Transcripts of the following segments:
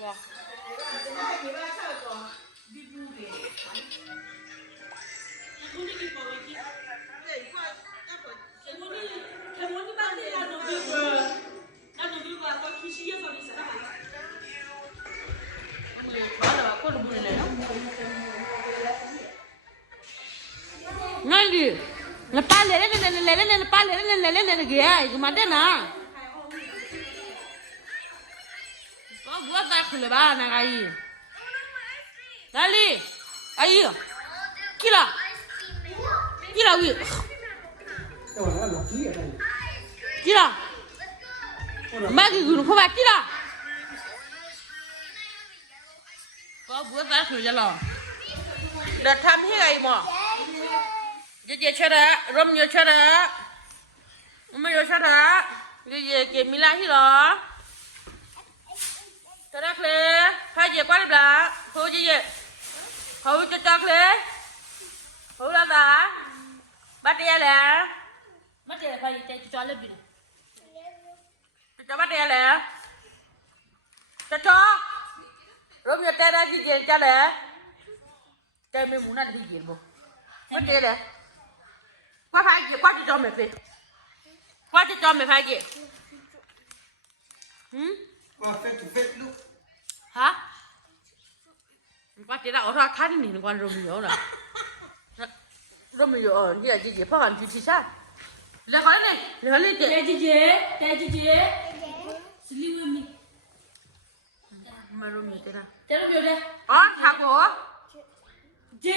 哇。那里，那搬来那搬来那个，就嘛的呢。我咋去了吧？那个阿姨，哪里？阿姨，去了，去了喂，去了，买个狗肉吧，去了。我咋去了？那他们那个嘛，姐吃的，我们就吃的，我们就吃的，姐给米拉去了。ตระเคลพายเจี๊ยบกว่าดิบละเขาเจี๊ยบเขาจะจักเลยเขาละตาบัดเดียแล้วบัดเดียพายจะจ่อเล็บดิจะบัดเดียแล้วจะจ่อรวมอยู่แต่ละที่เจี๊ยบจะเลยแต่ไม่หมุนอะไรที่เจี๊ยบบ่บัดเดียเลยกว่าพายเจี๊ยบกว่าจะจ่อไม่เป็นกว่าจะจ่อไม่พายเจี๊ยบลูกฮะกว่าจะได้เอาท่าท่านี่กว่าเราไม่เอานะเราไม่เอาเนี่ยจีเพราะกันจีซ่าแล้วก็เนี่ยแล้วเนี่ยแต่จีสลีวันมีมาเราไม่ได้แต่เราไม่ได้อ๋อทักบ่จี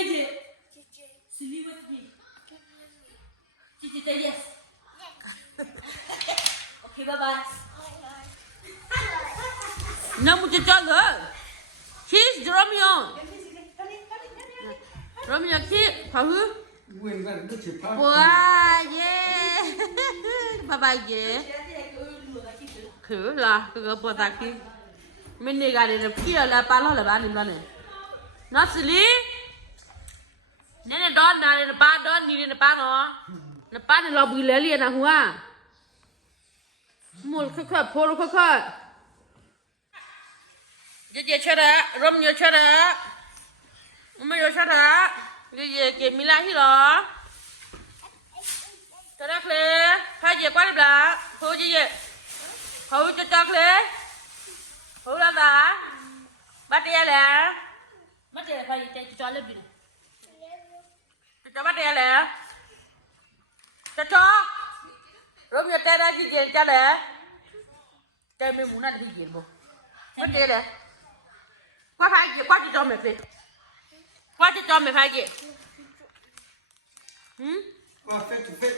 สลีวันมีจีแต่ yes โอเคบายบายน้ำมันจะจัดเลยชีสโรมิโอชีสพาหูว้าเย่บายบายเย่คือละคือก็ปวดตาขี้ไม่เนี่ยกันเลยพี่อะไรปลาล่ออะไรบ้างนี่บ้างเนี่ยนัสลีเนี่ยดอนนาเนี่ยปลาดอนนี่เนี่ยปลาเนาะเนี่ยปลาเนี่ยเราบุยเลี้ยนะหัวมูลค่อยๆโผล่ค่อยๆ姐吃的，我们就吃的，我们就吃的，姐给米拉去了。ตระเคลพายเจี๊ยบกว่าดิบละเขาเจี๊ยบเขาจะจักเลยเขาละตาบัดเดียแล้วบัดเดียพายจะจ่อเล็บดิจะบัดเดียแล้วจะจ่อรวมอยู่แต่ละที่เจี๊ยบจะเลยแต่ไม่หมุนอะไรที่เจี๊ยบบ่บัดเดียเลยกว่าพายเจี๊ยบกว่าจะจ่อไม่เป็นกว่าจะจ่อไม่พายเจี๊ยบ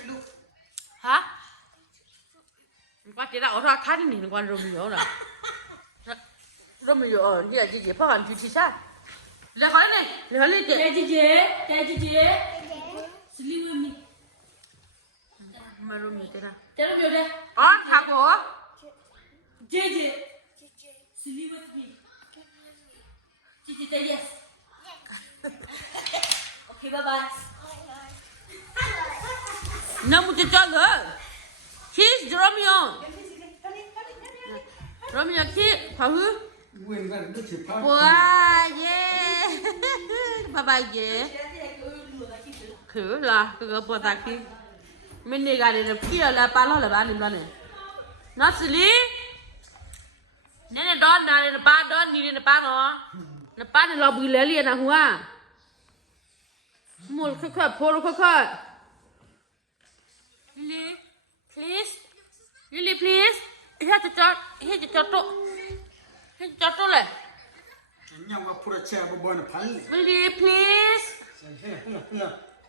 ลูกฮะกว่าจะได้เอาท่าท่านี่กว่าเราไม่เอานะเราไม่เอาเนี่ยจีเพราะกันจีซ่าแล้วก็เนี่ยแล้วเนี่ยแต่จีสลีวันมีมาเราไม่ได้แต่เราไม่ได้อ๋อทักบ่จีสลีวันมีจีแต่ yes โอเคบายบายน้ำมันจะจัดเลยชีสโรมิโอชีสพาหูว้าเย่บายบายเย่คือละคือก็ปวดตาขี้ไม่เนี่ยกันเลยพี่อะไรปลาล่ออะไรบ้างนี่บ้างเนี่ยนัสลีเนี่ยดอนนาเนี่ยปลาดอนนี่เนี่ยปลาเนาะเนี่ยปลาเนี่ยเราบุยเลี้ยนะหัวมูลค่อยๆโผล่ค่อยๆLily, please. Lily, please. Here to chat. Here to chat. Here to chat. Le. Yang apa pura cakap berbual nak paling. Lily, please. Hello.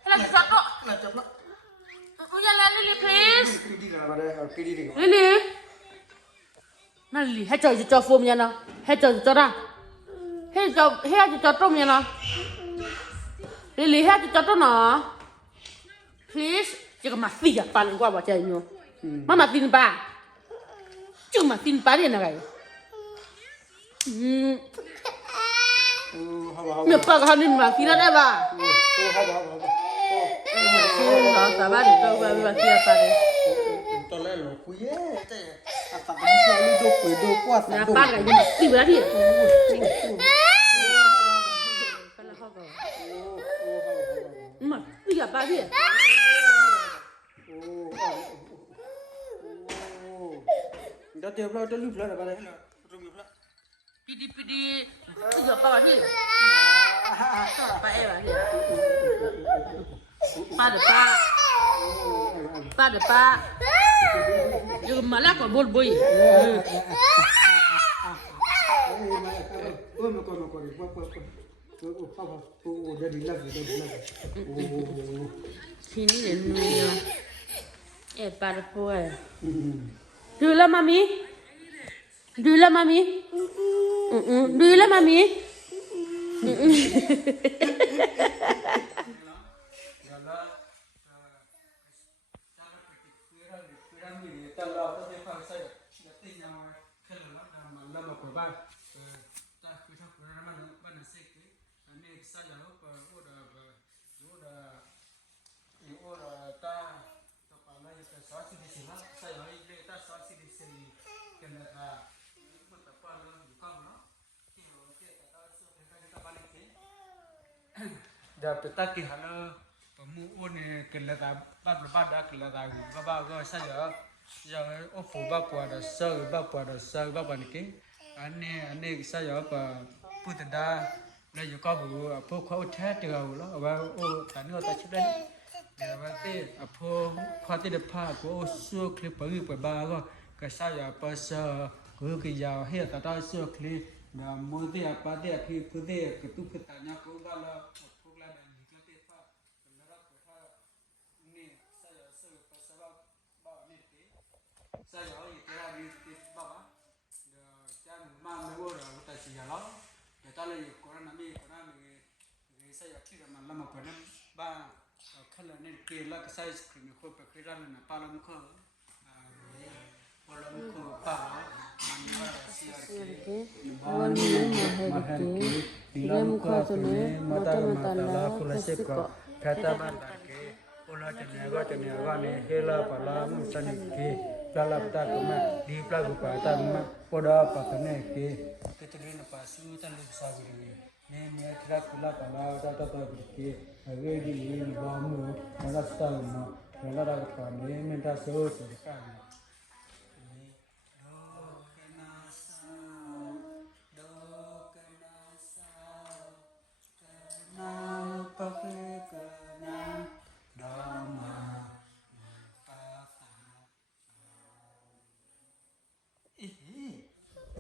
Here to chat. Hello, cepat. Oh ya, Lily, please. Pidi lah, ada pidi ni. Lily. Nah, Lily, here to chat phone ni na. Here to chat dah. Here to chat phone ni na. Lily, here to chat na. Please. Chứ mà phi à, bạn qua bảo chơi nhiều, mà tin ba, chứ mà tin ba đi này, nhiều ba cái hình mà phi ra đây ba, nó sao ba được đâu ba phi ra ba đi, tao lấy lỗ quý á, ตัดมันแค่ลูกโดปุ๋ยโดกว่าตัด Nah, โด apa lagi? Tiba lagi. Kalau kau kau. Mak, tiga apa dia? เดี๋ยวเราจะรีบแล้วนะไปเลยรุมอยู่แล้ว Pidi tiga apa lagi? Apa lagi? Pada. Yung malah kau bol boy. มาก่อนโอ้เดี๋ยวดีแล้วโอ้ Sini deh nih. Pada boy. Dulu mami. Dulu mami. Dah petaki halo pemu ni kelada bab dah kelada bab go saya yang ofu bab pada sa bab ni ke ane saya apa putada la yo ka bu apo kho the de ga lo ba o tan no ta chip le de ba te apo kho te de pha ko su clip ba go ka saya pa sa ko ki ya he ta ta su clip na mo te apa te ki ku te ke tu ke ta nya ko ba la Ola tenaga ne hela pala musaniki lalapta kuma di plagu pata ma poda patane ke ketelina pasu tan saguri ne me tra kula pala ta ke age di ni bamu nalasta ma nala ka ne menta so ka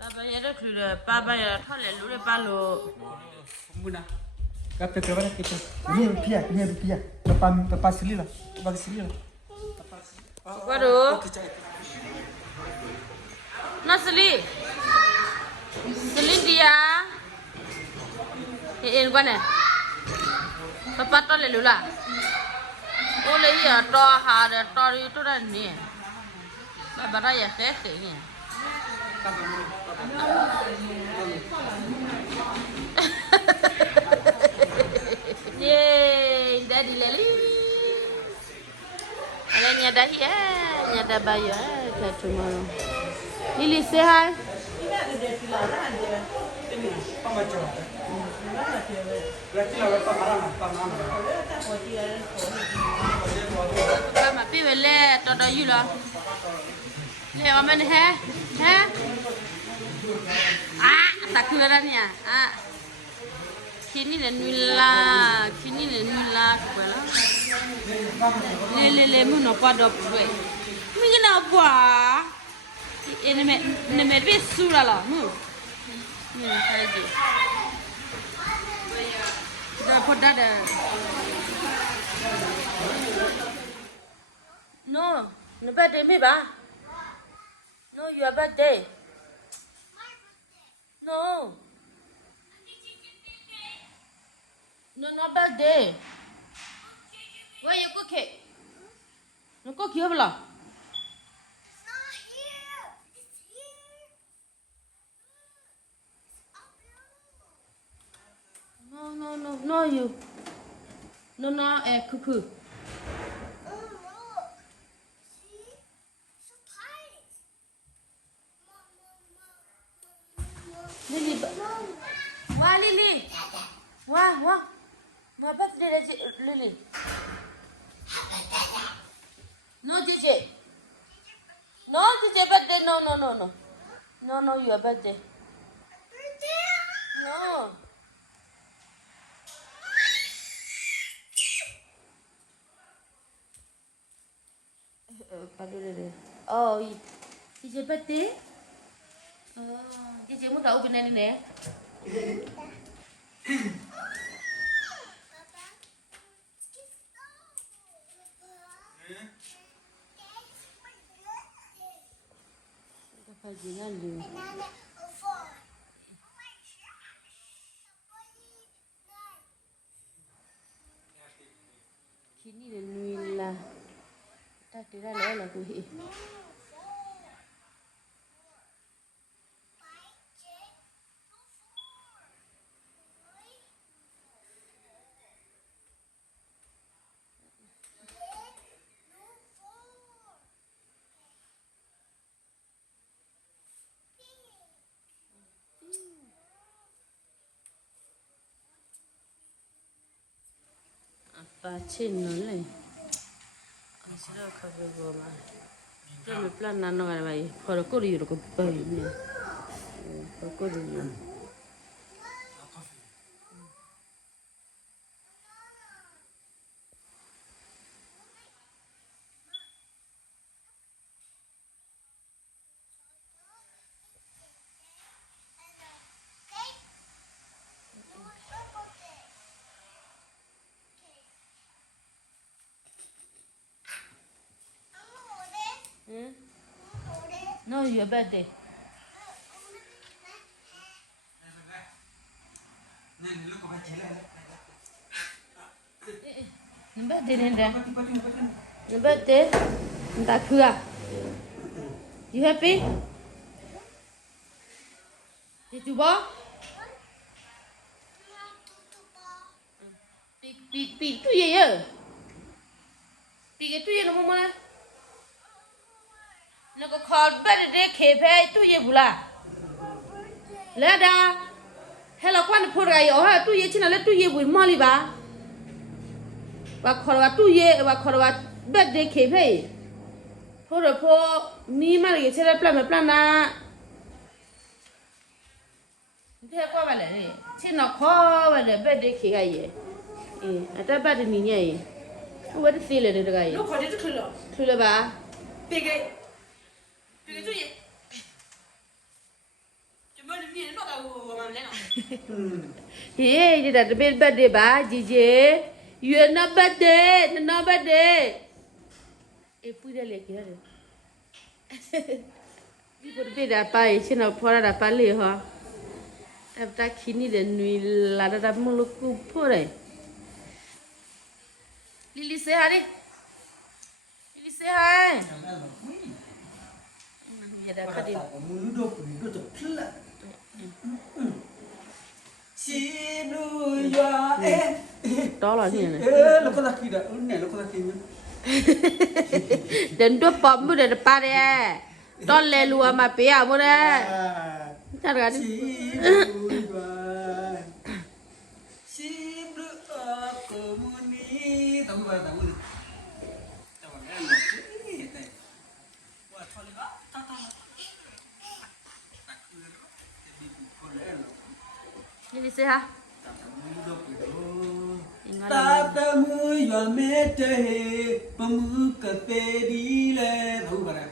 Papa ya dah keluar. Papa ya thole lu le palo. Muna. Kata kau nak kita. Ini pia. Tepas sili lah. Tepas sili lah. Waduh. Nasli. Celine dia. Kau ni. Papa thole lu lah. Oleh ya toh ada toh itu dah ni. Papa dah ya kek ni. Yeay, daddy lali. Ada nyada ya, nyada bayo kayak tomorrow. Lily say hi. Mama pi vele todo yulo. Le amen he? Tak keluaran ya. Kini le nula kepala. Le mu no pada pue. Mungkin apa? Ini me besura lah. Ni saja. Dah pada dah. No, birthday me ba? No, your birthday. No. No, not birthday. Where you cook it? No cook here, blah. It's not here. It's here. It's up here. No, you. No, cuckoo. Oh, look. See? So tight. Lily, wah Lily, wah, my birthday is Lily. No, DJ. No, DJ birthday. No, your birthday. No. Oh, DJ birthday. Oh, DJ mau tahu benar ini ya? Apa jangan lu? Kini dah nuila. Tak tidak lah aku hi. Bacin nolai. Asal kau bergoma. Jangan plan nano kan bayi. Kalau kau riu kau bayi ni. Kalau kau riu. No, your birthday. Birthday nenda. Birthday. Tak kira. You happy? Did you walk? Pi tu ye ye. Pi ke tu ye nama mana? Nak call birthday kepe tu ye bula. Lada. Hello kwan pur gai oh tu ye cina le tu ye bui mali ba. Ba call tu ye ba call birthday kepe. Pur po mi mali ye cina plan na. Dia kau balik ni. Cina kau balik birthday kepe ye. Ada birthday ni ye. Kau ada sila ni degai. Lu kau dia tu keluar. Tu le ba. Pergi tu ye. Cuma ni nak tahu orang lain. Hey, dia dah birthday ba, Jije. You no birthday. Puja lagi ada. Dia berbeza apa? Cina pora apa le ha? Tapi kini dah nui lada dah muluk pora. Lily say hi. Lily say hi. Ada kadi. Đó là gì này? Đến đốt bom mới được ba đấy. Đó là lúa mà bé à mua đấy. Chắc là đi. Đi xe hả? Tata mui yo mete pamu kate di le thâu bara.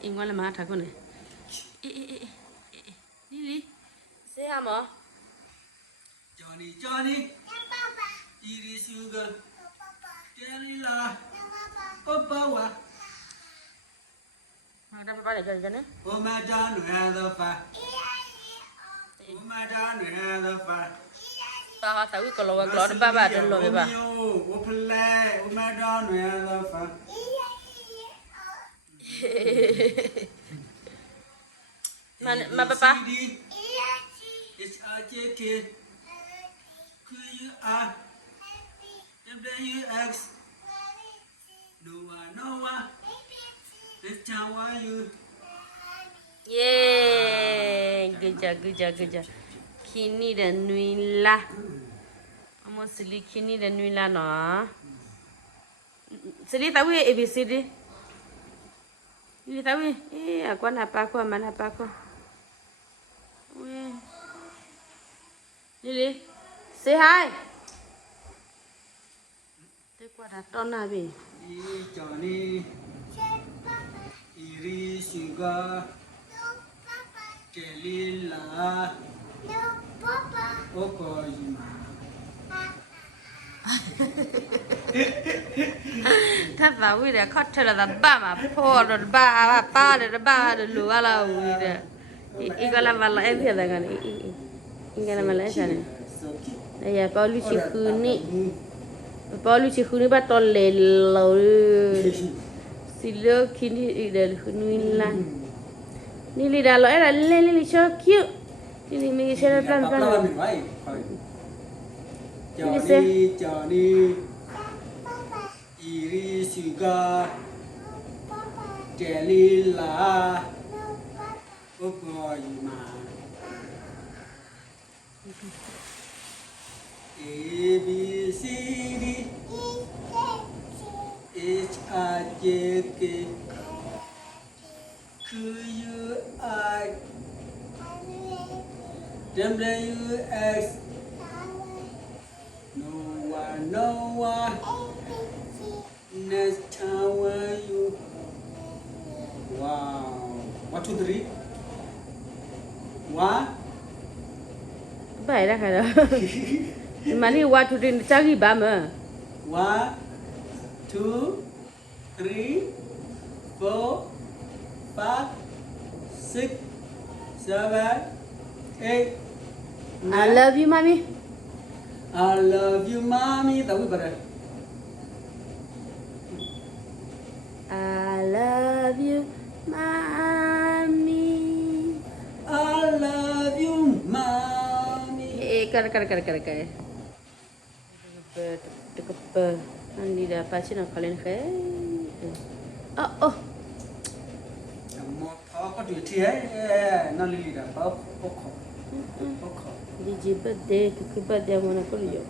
Em gọi là má thằng con này. Đi. Xe hả mà? Johnny. Iri sugar. Jelila. Papa wa. Mà ra papa để cho nó. Oma John the fa. Oma John the fa. Ba tahu kalau kalau ada baba ada lo baba. Opla. Oma John the fa. Ma papa. H-I-J-K. Q-U-R. W-X. Noah. Let's tell you. Yay! Good job, good job, good job. Kini dan Nuila. Amo Celine kini dan Nuila no. Celine tahu ya ABCD? Ini tahu ya? Aku apa aku mana apa aku? Lily, say hi. Take what I don't have it. Johnny, Iri, Sugar, No, Papa. Celine, No, Papa. Okoyima. Thật là vui đấy, khóc thật là ba mà phô rồi ba rồi lúa là vui đấy. Ý gọi là vào em hiểu là cái này, ý gọi là vào em sao này. Đây là bao nhiêu chiếc khứ ba to lề lầu, xí lơ khi đi để khứ nuôi lan. Nili đã nói là Lily so cute. Nili mình sẽ ra plan plan. Johnny, Iri, Sugar, Celine, Okoyima. A B C D H I J K Q U I W X No one next time when you wow 1 2 3 1 Vậy đó hả đó. Mà đi qua tụi mình chắc gì bà mà. 1 2 3 4 5 6 7 8 I love you, mommy. I love you, mommy. Tahu berapa? I love you, mommy. I love you, mommy. Kar. Tekep. Nanti dah pasti nak kalian ke. Oh. Mau tahu kau duit dia? Nanti lihat. Pokok. Di jibat deh, kekibat dia mana perlu.